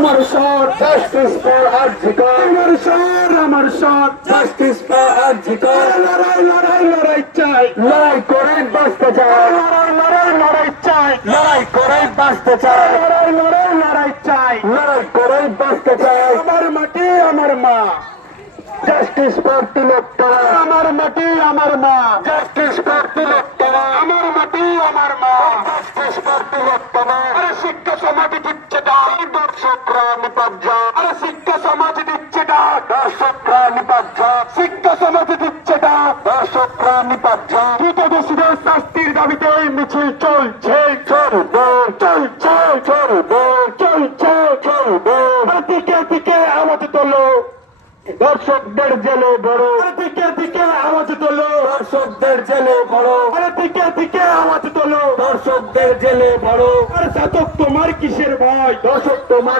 আমার স্বর justice for RG Kar, আমার স্বর আমার স্বর জাস্টিস ফর আরজিকর। লড়াই লড়াই লড়াই চাই, লড়াই করে বাঁচতে চাই, লড়াই লড়াই লড়াই চাই, লড়াই করে বাঁচতে চাই, লড়াই লড়াই লড়াই চাই, লড়াই করে বাঁচতে চাই। আমার মাটি আমার মা, জাস্টিস ফর তিলোত্তমা, আমার মাটি আমার মা, জাস্টিস ফর তিলোত্তমা, আমার মাটি আমার মা, জাস্টিস ফর তিলোত্তমা। আরে শিক্ষা সমাজ দিচ্ছে ডাক, দর্শকরা নিপাজ্জা, আরে শিক্ষা সমাজ দিচ্ছে ডাক, দর্শকরা নিপাজ্জা, শিক্ষা সমাজ দিচ্ছে ডাক, দর্শকরা নিপাজ্জা। দ্রুতদোষীদের শাস্তির দাবিতে এই মিছিল চলছে, চলবে চলছে, চলবে চলছে, চলবে। দিকে দিকে আওয়াজ তোলো, দর্শকদের জেলে বড়, দিকে দিকে আওয়াজ তোলো, দর্শকদের জেলে বড়, দিকে দিকে আওয়াজ তোলো, দর্শকদের জেলে বড়। আর শাসক তোমার কিসের ভয়, দর্শক তোমার